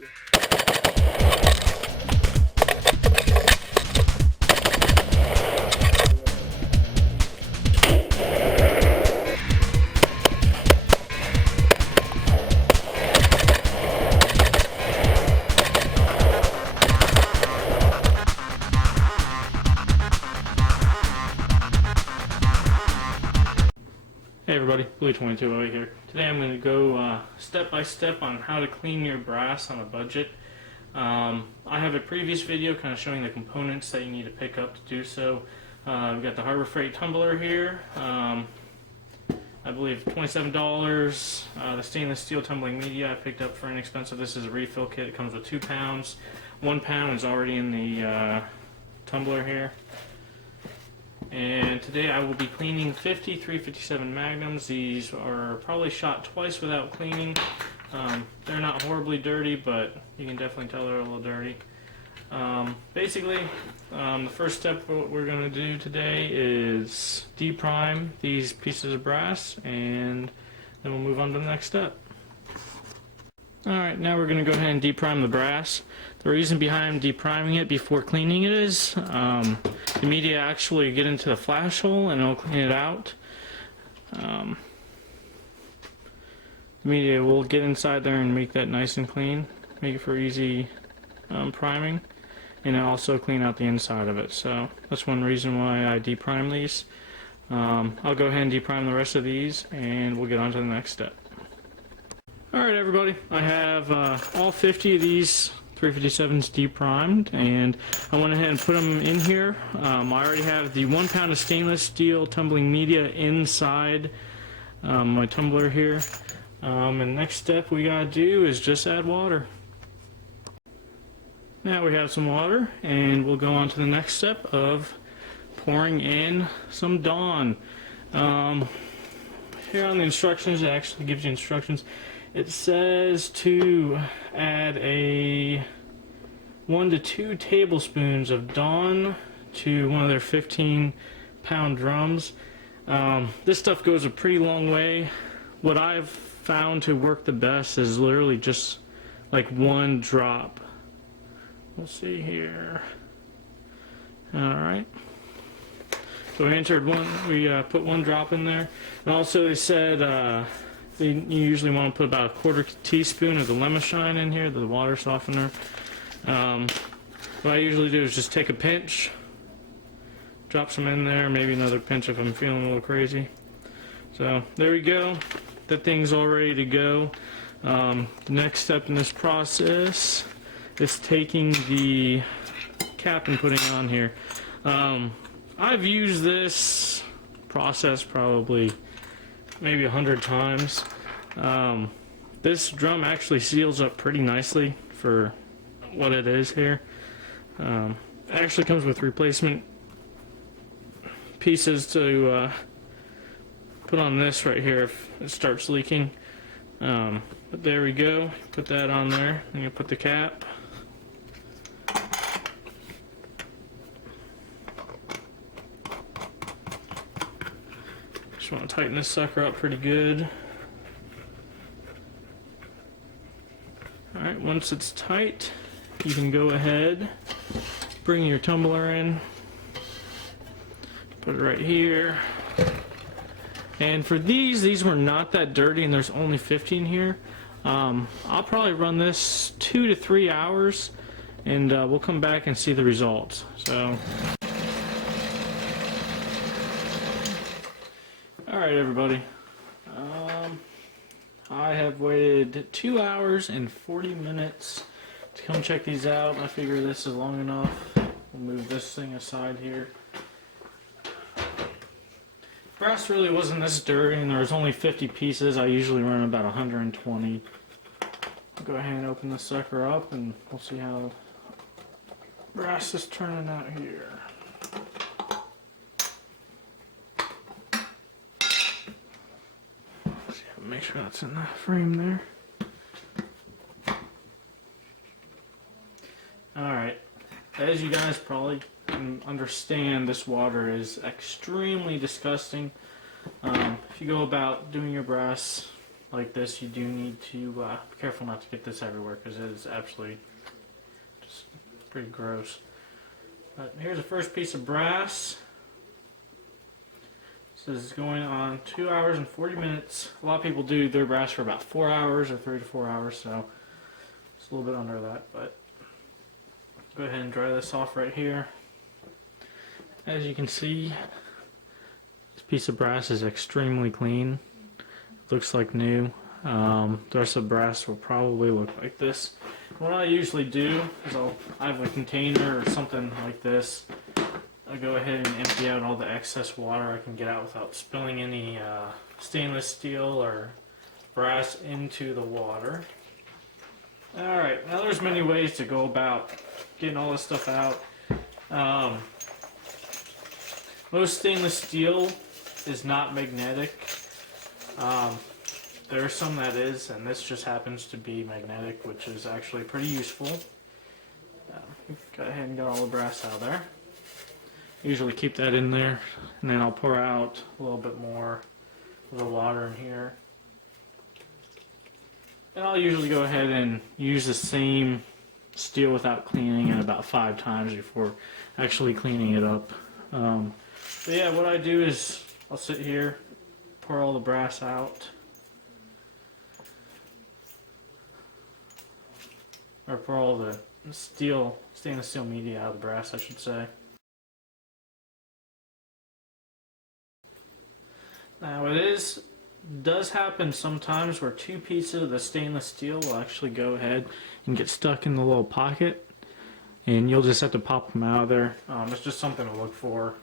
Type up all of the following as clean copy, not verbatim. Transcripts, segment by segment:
Hey everybody, Blue22 over here. Today I'm going to go step by step on how to clean your brass on a budget. I have a previous video kind of showing the components that you need to pick up to do so. We've got the Harbor Freight tumbler here, I believe $27. The stainless steel tumbling media I picked up for inexpensive. This is a refill kit. It comes with 2 pounds. 1 pound is already in the tumbler here. And today I will be cleaning 50 357 Magnums. These are probably shot twice without cleaning. They're not horribly dirty, but you can definitely tell they're a little dirty. Basically, the first step what we're going to do today is deprime these pieces of brass, and then we'll move on to the next step. Alright, now we're going to go ahead and deprime the brass. The reason behind depriming it before cleaning it is the media actually get into the flash hole and it'll clean it out. The media will get inside there and make that nice and clean, make it for easy priming, and it'll also clean out the inside of it. So that's one reason why I deprime these. I'll go ahead and deprime the rest of these and we'll get on to the next step. Alright everybody, I have all 50 of these 357s deprimed, and I went ahead and put them in here. I already have the 1 pound of stainless steel tumbling media inside my tumbler here. And next step we gotta do is just add water. Now we have some water, and we'll go on to the next step of pouring in some Dawn. Here on the instructions, it actually gives you instructions. It says to add a 1 to 2 tablespoons of Dawn to one of their 15-pound drums. This stuff goes a pretty long way. What I've found to work the best is literally just like 1 drop. We'll see here. Alright. So we entered one, we put 1 drop in there. And also they said you usually want to put about a 1/4 teaspoon of the lemon shine in here, the water softener. What I usually do is just take a pinch, drop some in there, maybe another pinch if I'm feeling a little crazy. So there we go. That thing's all ready to go. The next step in this process is taking the cap and putting it on here. I've used this process probably maybe 100 times. This drum actually seals up pretty nicely for what it is here. It actually comes with replacement pieces to put on this right here if it starts leaking. But there we go. Put that on there, and you put the cap. Just want to tighten this sucker up pretty good. Alright, once it's tight, you can go ahead, bring your tumbler in, put it right here. And for these were not that dirty, and there's only 15 here. I'll probably run this 2 to 3 hours, and we'll come back and see the results. So. Alright everybody, I have waited 2 hours and 40 minutes to come check these out. I figure this is long enough. We'll move this thing aside here. Brass really wasn't this dirty, and there was only 50 pieces. I usually run about 120. I'll go ahead and open this sucker up and we'll see how brass is turning out here. Make sure that's in the frame there. Alright, as you guys probably can understand, this water is extremely disgusting. If you go about doing your brass like this, you do need to be careful not to get this everywhere, because it is absolutely just pretty gross. But here's the first piece of brass. This is going on 2 hours and 40 minutes. A lot of people do their brass for about 4 hours or 3 to 4 hours, so it's a little bit under that. But go ahead and dry this off right here. As you can see, this piece of brass is extremely clean. It looks like new. The rest of the brass will probably look like this. What I usually do is I have a container or something like this. I go ahead and empty out all the excess water I can get out without spilling any stainless steel or brass into the water. Alright, now there's many ways to go about getting all this stuff out. Most stainless steel is not magnetic. There's some that is, and this just happens to be magnetic, which is actually pretty useful. Go ahead and get all the brass out of there. Usually keep that in there, and then I'll pour out a little bit more of the water in here. And I'll usually go ahead and use the same steel without cleaning it about 5 times before actually cleaning it up. But yeah, what I do is I'll sit here, pour all the brass out. Or pour all the stainless steel media out of the brass, I should say. Now does happen sometimes where 2 pieces of the stainless steel will actually go ahead and get stuck in the little pocket, and you'll just have to pop them out of there. It's just something to look for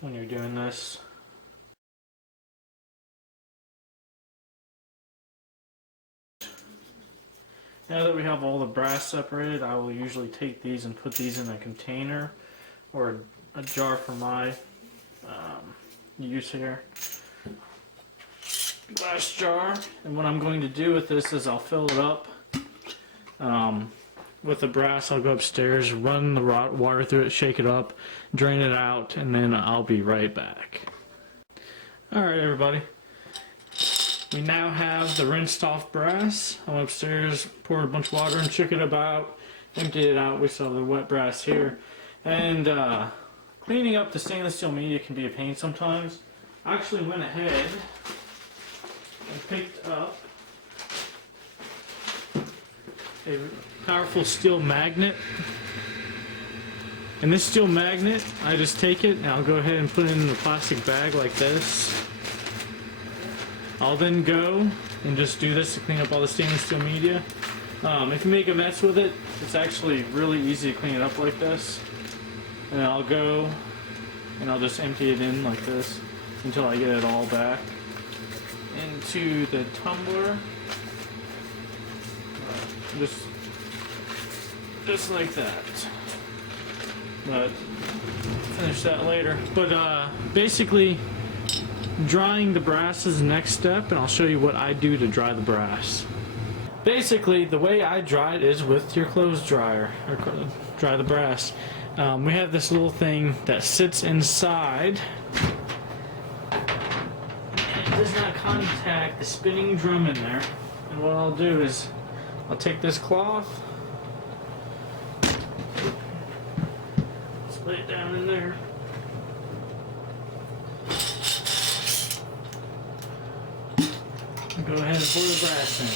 when you're doing this. Now that we have all the brass separated, I will usually take these and put these in a container or a jar for my use here. Glass jar. And what I'm going to do with this is I'll fill it up with the brass. I'll go upstairs, run the water through it, shake it up, drain it out, and then I'll be right back. Alright everybody. We now have the rinsed off brass. I went upstairs, poured a bunch of water and shook it about, emptied it out. We saw the wet brass here. And cleaning up the stainless steel media can be a pain sometimes. I actually went ahead and picked up a powerful steel magnet. And this steel magnet, I just take it and I'll go ahead and put it in a plastic bag like this. I'll then go and just do this to clean up all the stainless steel media. If you make a mess with it, it's actually really easy to clean it up like this. And I'll go and I'll just empty it in like this until I get it all back into the tumbler. Just like that. But finish that later. But basically, drying the brass is the next step, and I'll show you what I do to dry the brass. Basically, the way I dry it is with your clothes dryer, or dry the brass. We have this little thing that sits inside. It does not contact the spinning drum in there. And what I'll do is, I'll take this cloth, lay it down in there. Go ahead and pour the brass in.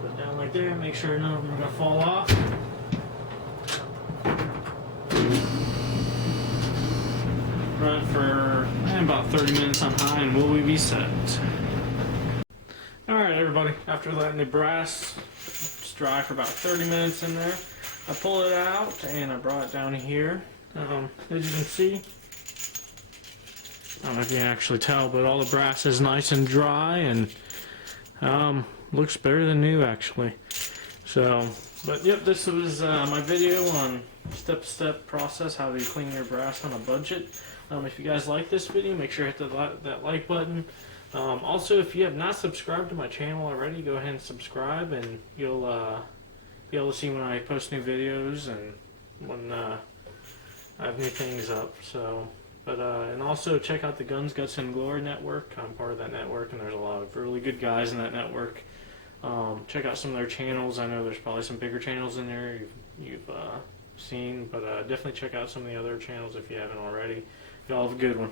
Put it down like there, make sure none of them are going to fall off. Run for about 30 minutes on high and we'll be set. Alright everybody, after letting the brass just dry for about 30 minutes in there, I pulled it out and I brought it down here. As you can see, I don't know if you can actually tell, but all the brass is nice and dry and looks better than new actually. So, but yep, this was my video on step-to-step process how to clean your brass on a budget. If you guys like this video, make sure to hit that like button. Also, if you have not subscribed to my channel already, go ahead and subscribe, and you'll be able to see when I post new videos and when I have new things up. So, but and also check out the Guns, Guts, and Glory network. I'm part of that network, and there's a lot of really good guys in that network. Check out some of their channels. I know there's probably some bigger channels in there you've seen, but definitely check out some of the other channels if you haven't already. Y'all have a good one.